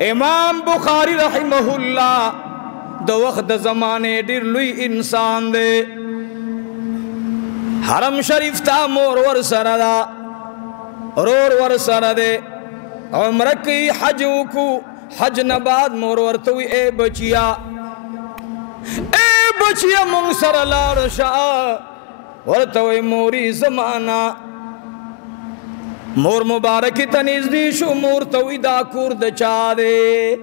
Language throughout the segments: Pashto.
امام بخاری رحمه الله د وخت د زمانه ډیر لوی انسان دی حرم شریف تا مور ور سره دا رور ور سره دی عمره کی حج کو حج نه بعد مور ورته وی اے بچیا مونږ سره لاړ شه ورته وی موري زمانہ مور مبارکی ته نږدې شو مور ته وی دا کور د چا دی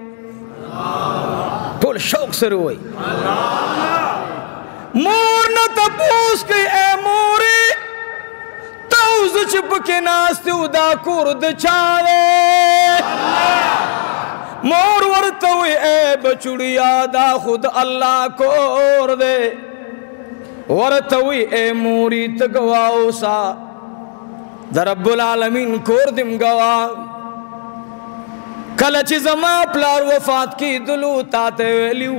ټول شوق سره وی مور نه تپوس کوي اے موري ته اوس چې پکې ناست یو دا کور د چا دی مور ورته وی اے بچوړیا دا خود الله کور دے ورته وی اے موری ته گوا اوسا د رب العالمین کور دم گوا کله چې زما پلار وفات کی دلو تاته ویلیو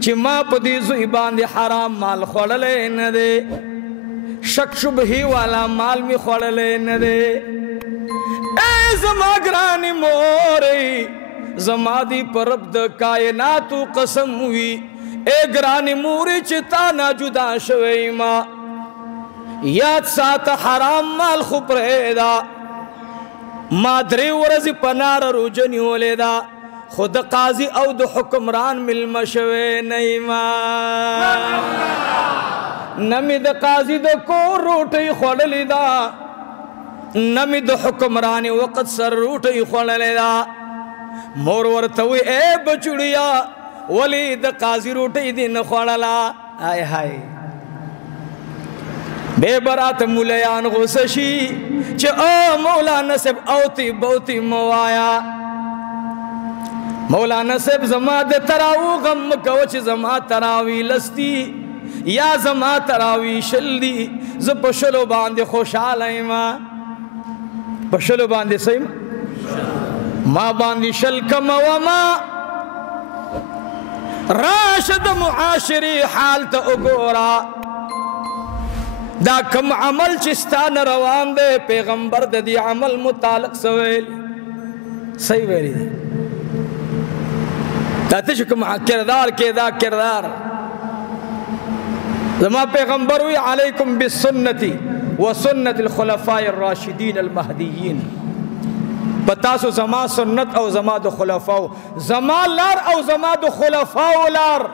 چې ما په دې زوی باندې حرام مال خوړلې نه دی شک شبهه والا مال می خوړلې نه دی اے زما گرانی موری زما دی پرب د کائناتو قسم ہوئی اے گرانی موری چتا نا جدا شوی ما یاد سات حرام مال خوب رہے دا ما دری ورزی پنار روجنی ہولے دا خود قاضی او د حکمران ملم شوی نئی ما نمی د قاضی د کور روٹی خوڑلی دا نمی د حکمران وقت سر روٹی خوڑلی دا مور ورتوی اے بچوڑیا ولی د قاضی روٹی دی نخوڑلا آئے ہائے بے برات مولیان غسشی چه او مولانا سب اوتی بوتی موایا مولانا سب زما د تراو غم کوچ زما تراوی لستی یا زما تراوی شلدی ز پشلو باندې خوشحال ایما پشلو باندې سیم ما باندې شل کم وما راشد معاشری حال ته وګورا دا کم عمل چستان روان دے پیغمبر دی عمل متعلق سویل صحیح ویلی دے دا تشکم کردار کے دا کردار زما پیغمبر وی علیکم بالسنتی وسنت الخلفاء الراشدین المہدیین بتاسو زما سنت او زما دو خلفاء زما لار او زما دو خلفاء لار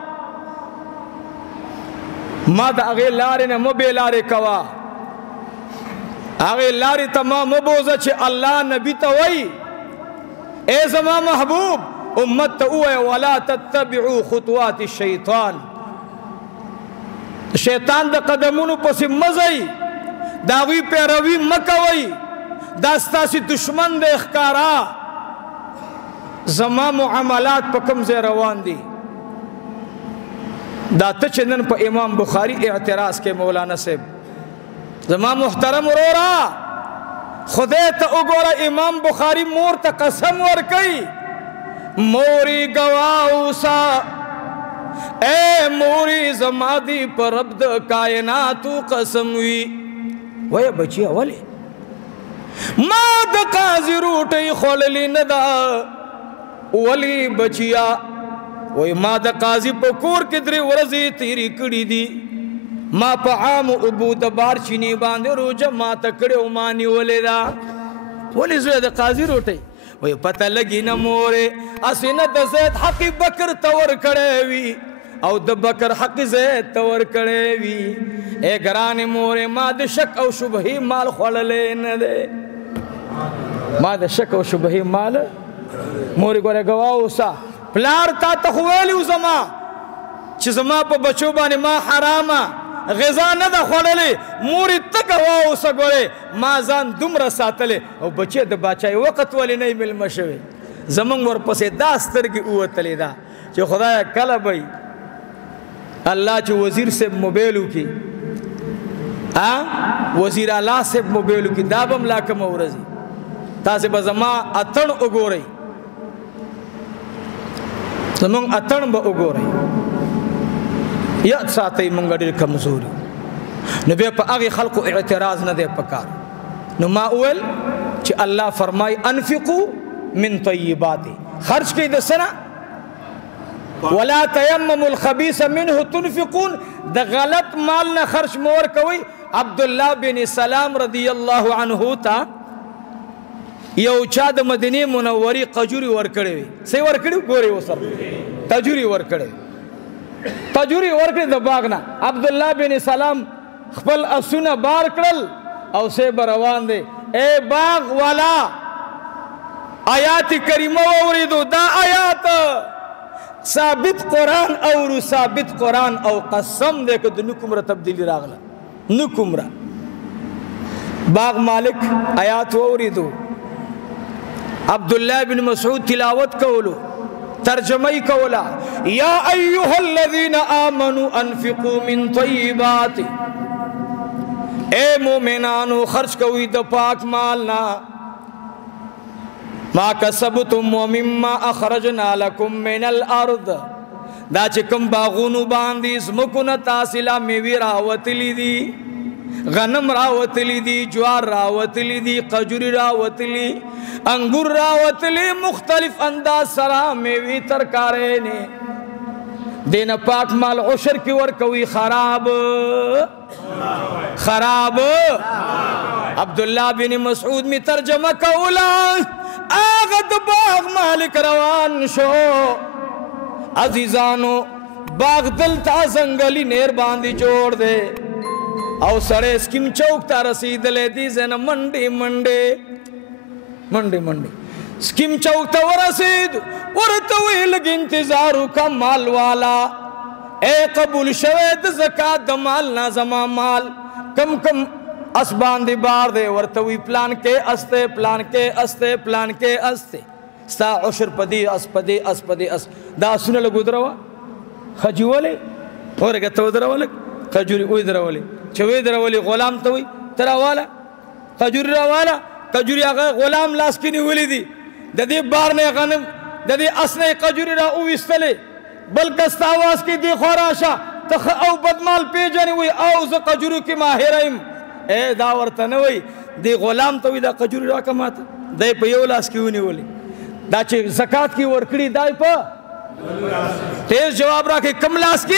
ما دا اغی لاری نا مبی لاری کوا اغی لاری تا ما مبوزا چه اللہ نبی تا وی اے زما محبوب امت تا اوے ولا تتبعو خطوات الشیطان شیطان دا قدمونو پسی مزئی داوی پیروی مکوئی داستاسی دشمن دے اخکارا زما معاملات پا کم زی روان دی دا تچنن پا امام بخاری اعتراض کے مولانا صاحب زما محترم رورا خدای تا اگورا امام بخاری مور تا قسم ورکی موری گواؤسا اے موری زما دی پر رب دا کائناتو قسم وی وی بچیا ولی ما دا قاضی روٹی خوللی ندا ولی بچیا وی ما دا قاضی پا کور کدری ورزی تیری کڑی دی ما پا عام ابو دبار چینی باندے روجا ما تا کڑی امانی ولی دا ولی زوی دا قاضی روٹی وی پتہ لگی نمورے اسینا دا زید حقی بکر تور کڑے وی او دا بکر حق زید تور کڑے وی اے گرانی مورے ما دا شک او شبہی مال خواللے ندے ما دا شک او شبہی مال موری گورے گواو سا پلار تا تخویلیو زما چی زما پا بچو بانی ما حراما غذا ندا خوڑلے موری تکواو سا گورے ما زان دم رساتلے او بچے دا باچائی وقت والی نہیں مل مشوے زمان ور پسے داستر کی اوتلی دا چی خدای کلا بھئی اللہ چی وزیر سے موبیلو کی وزیر اللہ سے موبیلو کی دابم لاکم ورزی تا سے بزما اتن اگو رئی زمان اتن با اگو رئی یاد ساتی منگا دل کمزوری نبی پا اغی خلق اعتراض ندے پکار نو ما اول چی اللہ فرمائی انفقو من طیبات خرج کی دسنا ولا تیمموا الخبیث منه تنفقون د غلط مال نه خرج مور کوي عبدالله بن سلام رضی الله عنه تا یو چا د مدینه منورې قجوري ورکړې وي څه ورکړي ګوري وسر تجوري ورکړي تجوري ورکړي د باغ نه عبدالله بن سلام خپل اسونه بار کړل او سه روان دي اے باغ والا آیات کریمه اوریدو دا آیات ثابت قرآن او ثابت قرآن او قسم دے کہ نکمرہ تبدیلی راغلا نکمرہ باغ مالک آیات اوریدو عبداللہ بن مسعود تلاوت کولو ترجمہ کولا یا ایوہ الذین آمنوا انفقوا من طیبات اے مومنانو خرچ کوئی د پاک مالنا ما کسبتم ومما اخرجنا لکم من الارض دا چکم باغونو باندی زمکن تاسلا میوی راوتلی دی غنم راوتلی دی جوار راوتلی دی قجوری راوتلی انگور راوتلی مختلف انداز سرا میوی ترکارے نے دین پاک مال عشر کی ورکوی خراب خراب عبداللہ بن مسعود میں ترجمہ کولا آغد باغ مالک روان شو عزیزانو باغ دلتا زنگلی نیر باندی جوڑ دے او سڑے اسکیم چوک تا رسید لے دی زین منڈی منڈی منڈی منڈی اسکیم چوک تا ورسید ورطوی لگ انتظارو کا مال والا اے قبول شوید زکاة دمال نازما مال کم کم اسبان دی بار دے ورطوی پلان کے استے پلان کے استے پلان کے استے ستا عشر پدی اس پدی اس پدی اس دا سنے لگو دروا خجوالے اور اگر تو دروا لگ خجوری اوی دروا لے چوی دروا لے غلام توی تراوالا خجوری روالا خجوری آگا غلام لاسکنی ولی دی دادی بار نے غنم دادی اسنے خجوری را اوی استلے بلکست آواز کی دی خوراشا تخ او بدمال پی جانی وی او ز خجوری کی ماہرائم اے داورتا نوی دی غلام توی دا خجوری را کماتا دای پا یو لاس کیونی ولی دا چه زکاة کی ورکڑی دای پا تیز جواب را کہ کم لاس کی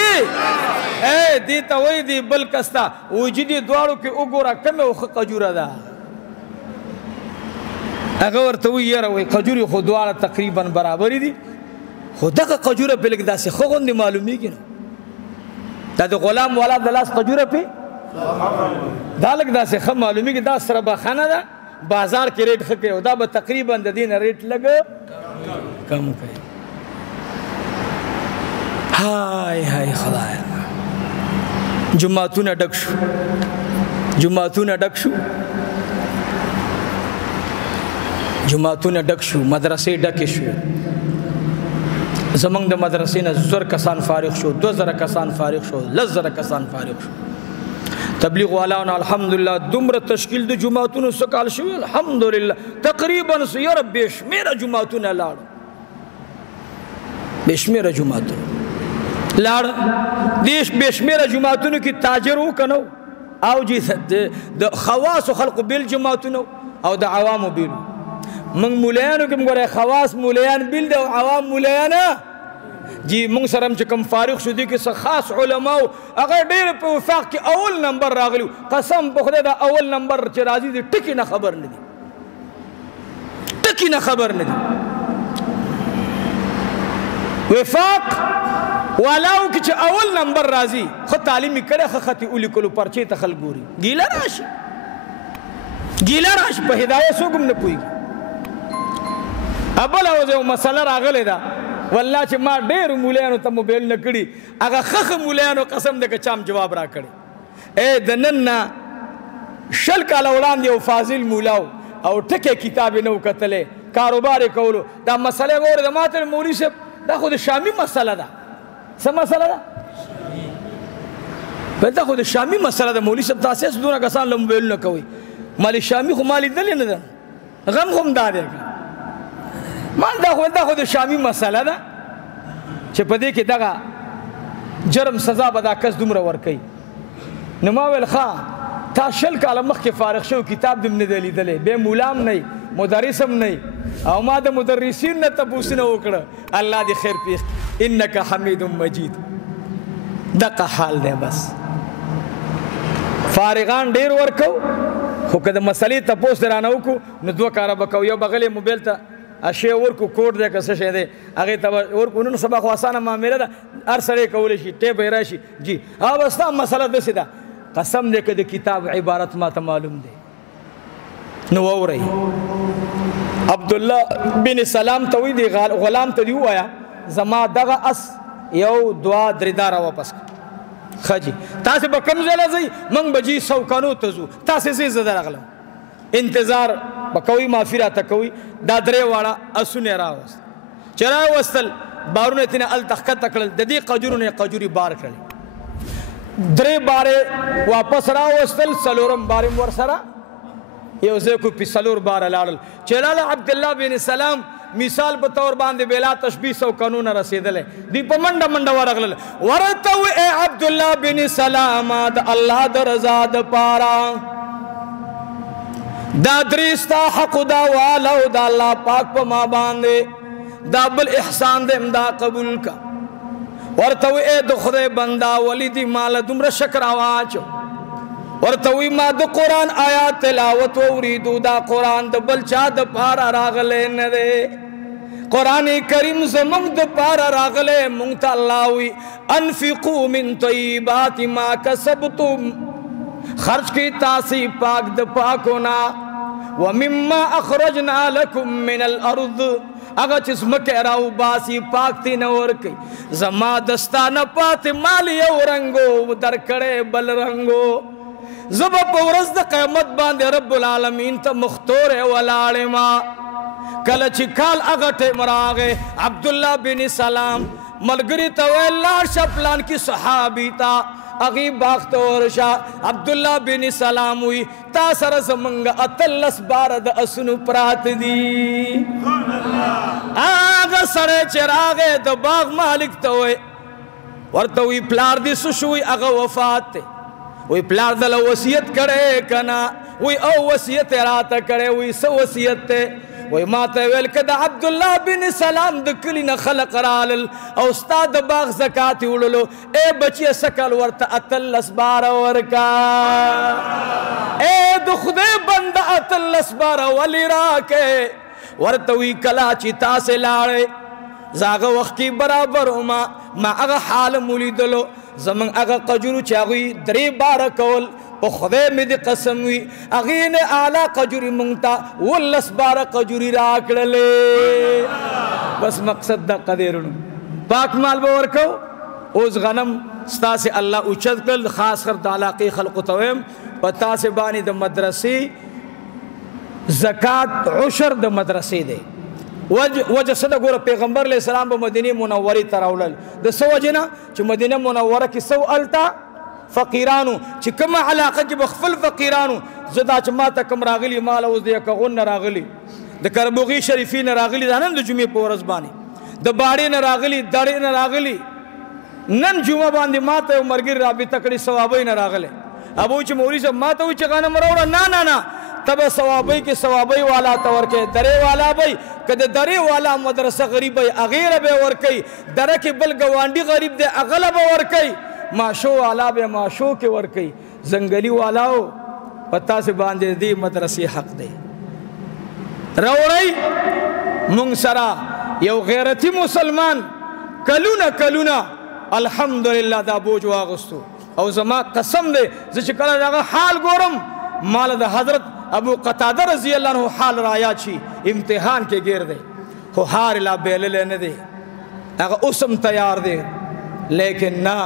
اے دیتا وی دی بلکستا وی جدی دوارو کی اگورا کم او خجورا دا اگر توی یرا وی خجوری خود دوارا تقریبا برابری دی خدا کا خجورا پہ لگ دا سے خوگن دی معلومی کی دا دی غلام والا دلاس خجورا پہ دا لگ دا سے خب معلومی کی دا سربا خانہ دا بازار کی ریٹ خکے ہو دا با تقریبا دا دین ریٹ لگ کم کئی ہائے ہائے خدایا جماعتون ڈک شو جماعتون ڈک شو جماعتون ڈک شو مدرسے ڈک شو زمانگ دا مدرسے نا زر کسان فارغ شو 2000 کسان فارغ شو 10,000 کسان فارغ شو تبلیغ والاونا الحمدللہ دمر تشکیل دو جماعتون سکال شو الحمدللہ تقریباً سو یرب بیشمیر جماعتون لار بیشمیر جماعتون لار دیش بیشمیر جماعتون کی تاجر ہو کنو او جی خواس و خلق بیل جماعتون او دا عوام بیل منگ مولیانو کم گوڑے خواس مولیان بیل دا عوام مولیانا جی منگ سرم چکم فارغ شدی کی خاص علماء اگر دیر پہ وفاق کی اول نمبر راغلیو قسم بخدے دا اول نمبر چی رازی دی ٹکی نہ خبر ندی ٹکی نہ خبر ندی وفاق والاو کی چی اول نمبر رازی خود تعلیمی کرے خطی اولی کلو پرچے تخل گوری گیلا راش پہ ہدایہ سوگم نپوئی گی ابل اوزے مسئلہ راغلے دا واللہ چی ما دیر مولیانو تا موبیل نکڑی اگا خخ مولیانو قسم دے کہ چام جواب را کڑی اے دننا شل کالا اولان دیو فاضل مولاو او ٹکے کتابی نو کتلے کاروباری کولو دا مسئلہ گوری دا ماتر مولی سے دا خود شامی مسئلہ دا سب مسئلہ دا دا خود شامی مسئلہ دا مولی سے تاسیس دونا کسان لموبیل نکوئی مالی شامی خو مالی دلی ندن غم خم دا دے گا مان دا خود شامی مسئلہ دا چھے پدے کہ دا جرم سزا بدا کس دمرا ورکی نماویل خواہ تا شل کالا مخ کے فارغ شو کتاب دم ندلی دلے بے مولام نہیں مدرسم نه او ما د مدرسین نه تپوسونه وکړه الله دې خیر پیښ انک حمید مجید دغه حال دی بس فارغان ډیر ورکو خو که د مسلې تپوس درانه وکړو نو دوه کاره به کوو یو بغلې موبایل ته اشی ورکو کوډ دی که څه شی دی هغې ته به ورکو نن سبا خو اسانه معامله ده هر سړی کولی شي ټیپ یې راشي جي هغه به ستا مسله داسې ده قسم دی که د کتاب عبارت ما ته معلوم دی نو واورئ عبدالله بن سلام ته وایي دی غلام ته دې ووایه زما دغه اس یو دوه درې داره واپس کړه ښه جي تاسې به کوم ځای له ځئ موږ به جي سوکانو ته ځو تاسې ځئ زه درغلم انتظار به کوئ معافي راته کوئ دا درې واړه اسونه یې راوست چې راوستل بارونه یې تېنه هلته ښکته کړل د دې قجورو نه یې قجوري بار کړلې درې بارې واپس راوستل څلورم بار یې ورسره یو ځای کو پې څلور باره لاړل چې لاله عبدالله بن سلام مثال په طور باندې بلا تشبیه سو قانون رسیدلې دی په منډه منډه ورغلل ورته اے عبدالله بن سلام د الله د رضا د پاره دا درستا حق دا والو دا الله پاک په ما باندې دا بل احسان دې امدا قبول کا ورته اے د خدای بندا ولیدی مال دومره شکر اواچو ورته وی ما د قرآن آیات تلاوت اوریدو دا قرآن د بل چا د پاره راغلی نه دی قرآن کریم زمونږ د پاره راغلی مونږ ته الله وی انفقوا من طیبات ما کسبتم خرج کی تاسی پاک د پاکونا ومما اخرجنا لکم من الارض اگر چیز مکہ راو باسی پاک تی نور کئی زما دستانہ پات مالی او رنگو در کڑے بل رنگو زبا پورز دا قیمت باندے رب العالمین تا مختور ولاڑ ما کلچی کال اگٹے مراغے عبداللہ بن سلام ملگری تویلار شپلان کی صحابی تا اغی باخت ورشا عبداللہ بن سلام ہوئی تا سر زمنگ اتلس بارد اسنو پرات دی آگا سرے چراغے دا باغ مالک توی ورطوی پلار دی سشوی اغا وفات تے وی پلار دل وسیعت کرے کنا وی او وسیعت راتا کرے وی سو وسیعت تے وی ماتا ویل کدا عبداللہ بن سلام دکلی نخلق رالل او استاد باغ زکاتی اولولو اے بچی سکل ورطا اتلس بارا ورکا اے دخدے بند اتلس بارا ولی راکے ورطوی کلاچی تاسے لارے زاغ وقت کی برابر ما اغا حال مولی دلو زمان اغا قجرو چاگوی دری بارا کول پا خدای میں دی قسم ہوئی اغین آلا قجری منگتا واللس بارا قجری راکڑلے بس مقصد دا قدیرنو پاک مال باورکو اوز غنم ستاسی اللہ اچھد کل خاص کر دا علاقی خلق تویم پتا سے بانی دا مدرسی زکاة عشر دا مدرسی دے وجہ صدق گورا پیغمبر علیہ السلام با مدینی منوری تراولل دا سو وجنا چو مدینی منورہ کی سو التا فقیرانو چی کم علاقہ جب اخفل فقیرانو زدا چی ما تا کم راغلی مالا وز دیا کغن راغلی دا کربوغی شریفی راغلی دا نن دا جمعی پورز بانی دا باڑی راغلی داری راغلی نن جمعہ باندی ما تا مرگیر رابی تکڑی ثوابی راغلی ابو چی موری سے ما تا وچی غانا مراورا نا تب ثوابی کی ثوابی والا تورکے درے والا بھئی کدے درے والا مدرسہ غریب بھئی اغیر بے ورکی درے کی بل گوانڈی غریب دے اغلب ورکی ماشو والا بے ماشو کے ورکی زنگلی والا ہو پتا سے باندے دی مدرسی حق دے رو رئی منگسرا یو غیرتی مسلمان کلونا الحمدللہ دا بوجھ واغستو او زما قسم دے زچکر جاگا حال گورم مال دا حضرت ابو قتادہ رضی اللہ عنہ حال رایا چی امتحان کے گیر دے ہو ہار لا بیلے لینے دے اگر اسم تیار دے لیکن نا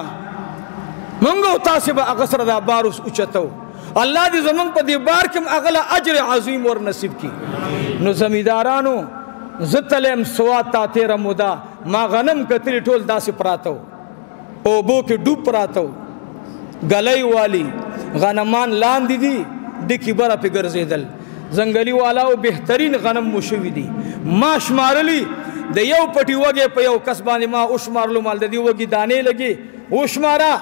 منگو تاسبہ اغسر دا باروس اچتو اللہ دی زمان پا دی بار کم اغلا اجر عظیم اور نصیب کی نو زمیدارانو زتلیم سوات تا تیرا مدا ما غنم کتلی ٹول دا سی پراتو او بو کی ڈوب پراتو گلئی والی غنمان لان دی دکی برا پی گرزیدل زنگلی والاو بہترین غنم مشوی دی ما شمارلی دا یو پٹی وگے پا یو کس باندی ما اشمارلو مال دا دی وگی دانے لگی اشمارا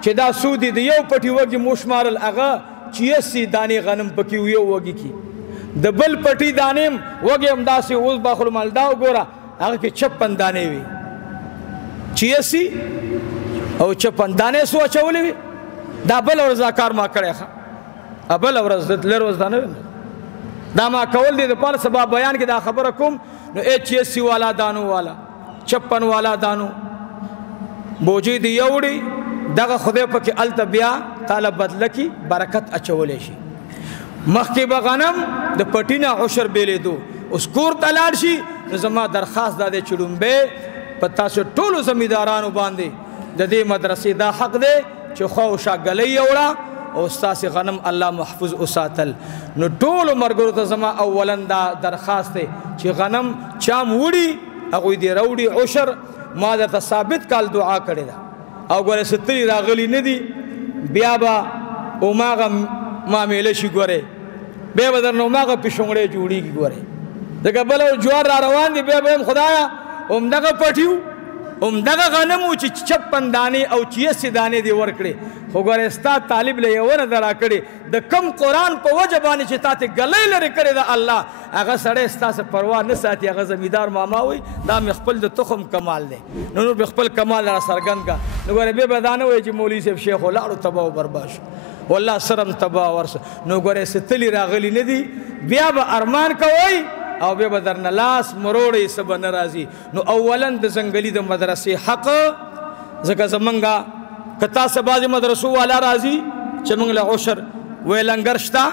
چی دا سودی دا یو پٹی وگی مشمارل اغا 86 دانے غنم پکی یو وگی کی د بل پټي دانې وږې همداسې اوس باخلو مالدا وګوره هغه کې 56 دانې وي 86 او 56 دانې سو اچولې وي دا بل ورځ کار ما کړی ښه بل ورځ لر ورځ دانه دا ما کول دي د پاره سبا بیان کې دا خبره کوم نو 86 والا دانو والا 56 والا دانو بوجي دی یوړي دغه خدای په کې الته بیا تعالی بدله کی برکت اچولې شي مخکې بغنم د پټینا عشر بیلې دو اوس کور تلاړ شي زما درخواست ده چې ډومبه پتا سو ټولو زمیدارانو باندې د دې مدرسې دا حق دی چې خو شاګلې وړه او استاد غنم الله محفوظ وساتل نو ټولو مرګرو ته زما اولن دا درخواست دی چې غنم چام وړي هغه دې راوړي عشر ما درته ثابت کال دعا کړې ده او ګوره ستري راغلي نه دي بیا با او ماغه معاملې شي ګوره بیا به درنه ماغه پښونګړې جوړیږي ګوره دغه بل جوار را روان دي بیا به خدایا اومدغه پټیو اومدغه غنمو چې 56 دانې او 86 دانې دی ورکړي خو ګوره استاد طالب له یو نه درا کړي د کم قران په وجه باندې چې تاسو غلې لري کړی دا الله هغه سړی استاد پروا نه ساتي هغه زمیدار ماما وي دا خپل د تخم کمال دی نو خپل کمال را سرګند کا نو ګوره به بدانه وي چې مولوی صاحب شیخ ولاړو تباہ او برباد والله سرم تباہ ورس نو ګوره ستلی راغلی نه دي بیا به ارمان کوي او به بدر نلاس مروړې سب ناراضي نو اولا د زنګلي د مدرسې حق زکه زمنګا کتا سباز مدرسو والا راضي چې موږ له عشر وې لنګر شتا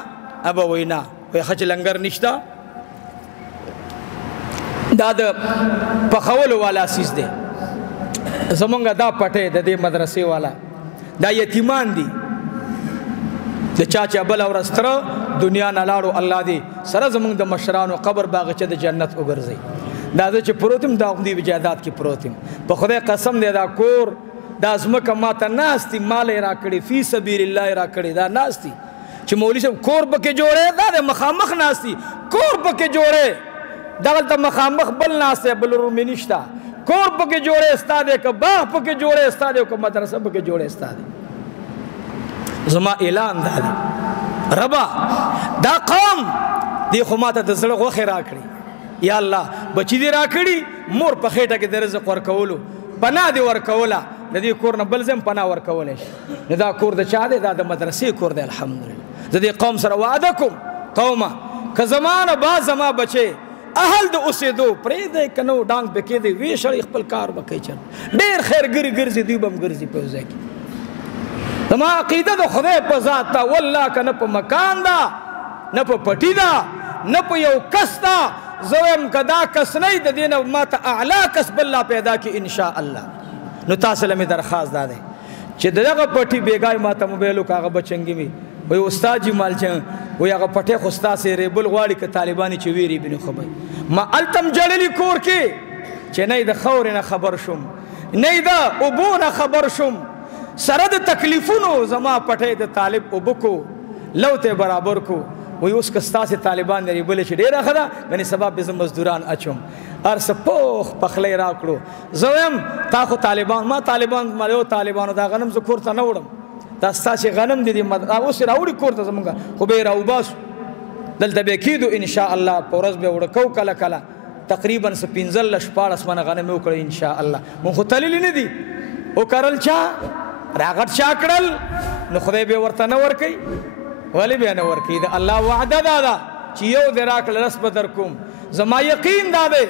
ابا وینا وې خچ لنګر نشتا دا د پخول والا سیس دی زمنګا دا پټه د دې مدرسې والا دا یتیمان دي د چاچا بل اورستر دنیا نه لاړو الله دې سره زمونږ د مشرانو قبر باغچه د جنت وګرځي دا چې پروتم دا غوندي وجادات کې پروتم په خدای قسم دې دا کور دا ازمکه ماته ناشتي مال را کړی فی سبیل الله را کړی دا ناشتي چې مولوی صاحب کور بکې جوړه دا د مخامخ ناشتي کور بکې جوړه دغه مخامخ بل ناشته بل رومي نشتا کور بکې جوړه استاد ک باغ بکې جوړه استاد ک مدرسه بکې جوړه استاد زما اعلان ده ربا دا قوم دی خو ماته د زړه غوخه راکړي یا الله بچی دی راکړي مور په خېټه کې د رزق ورکولو پناه دی ورکوله د دې کور نه بل زم پناه ورکولې نه دا کور د چا دی دا د مدرسې کور دی الحمدلله د دې قوم سره وعده کوم قومه که زمانه با زما بچي اهل د اوسېدو پرې دی کنو ډانګ بکې دی وی شړ خپل کار بکې چل ډېر خیر ګرځي دی بم ګرځي په ځای کې زما عقیده د خدای په ذات تا والله کنه په مکان دا نه په پټی دا نه په یو کس دا زویم کدا کس نه د دینه ماته اعلی کس بالله پیدا کی ان شاء الله نو تاسو له درخواست ده چې دغه پټی بیګای ماته موبایلو کاغه بچنګي می وای استاد جی مالچن وای هغه پټه خو استاد سي ریبل غواړي ک طالبانی چې ویری بنو خبر ما التم جړلی کور کې چې نه د خور نه خبر شوم نه د ابو نه خبر شوم سره د تکلیفونو زما پټه د طالب وبکو لوته برابر کو وای اوس کستا سي طالبان لري بل چې ډیره خدا غني سبب به مزدوران اچوم ار سپوخ پخلې راکړو زویم تا خو طالبان ما طالبان مالو طالبانو دا غنم ذکر ته نه وړم دا ستاسو غنم دي اوس راوړي کور ته زمونږ خو به راوباس دلته به کېدو ان شاء الله پورز به وړکو کله کله تقریبا 15 14 من غنم وکړي ان شاء الله مونږ تللی نه دي او کرل چا راغټ چا کړل نو خدای به ورته نه ور کوي ولی به نه ور کوي دا الله وعده دا چې یو دراکل رس بدر کوم زما یقین دا دی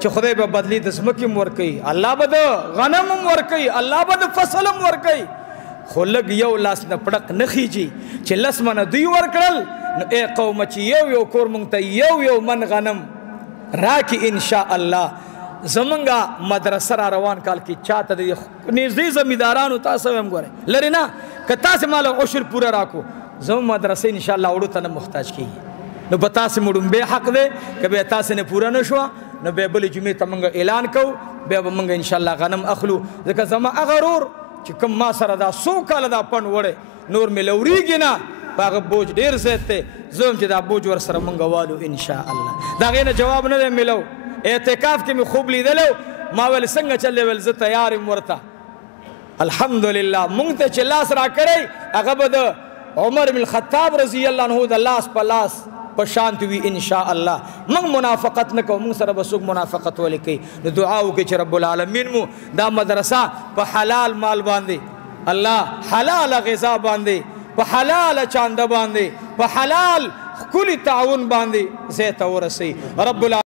چې خدای به بدلی د زمکه ور کوي الله به غنم ور کوي الله به فصل ور کوي خو لګ یو لاس نه پړق نه خيږي چې لس من دوی ور کړل نو اے قوم چې یو کور مونږ ته یو من غنم راکی ان شاء الله زمونږه مدرسه را روان کال کې چاته د نږدې زمیدارانو تاسو هم ګوره لري نه که تاسو مال عشر پورا راکو زمو مدرسه ان شاء الله وړو ته محتاج کیږي نو په تاسو مړم به حق دی کبه تاسو نه پورا نشو نو به بل جمعه ته موږ اعلان کو به موږ ان شاء الله غنم اخلو ځکه زما اغرور چې کوم ما سره دا سو کال دا پن وړه نور ملوريږي نه هغه بوج ډیر زیاته زوم چې دا بوج ور سره موږ والو ان شاء الله دا غینه جواب نه ملو اعتکاف کې مې خوب لیدلو ما ول څنګه چلې ول زه تیار مرته الحمدلله مونږ ته چې لاس را کړی هغه به د عمر بن الخطاب رضی الله عنه د لاس په لاس पशांत हुई इंशाअल्लाह। मंग मुनाफकत न को मंग सर बसुक मुनाफकत वाले कई दुआओं के रब्बुल आलमीन मु दा मदरसा प हलाल माल बांधे, अल्लाह हलाल ग़िज़ा बांधे, प हलाल चांदा बांधे, प हलाल कुल ताउन बांधे ज़ेत और रसी रब्बुल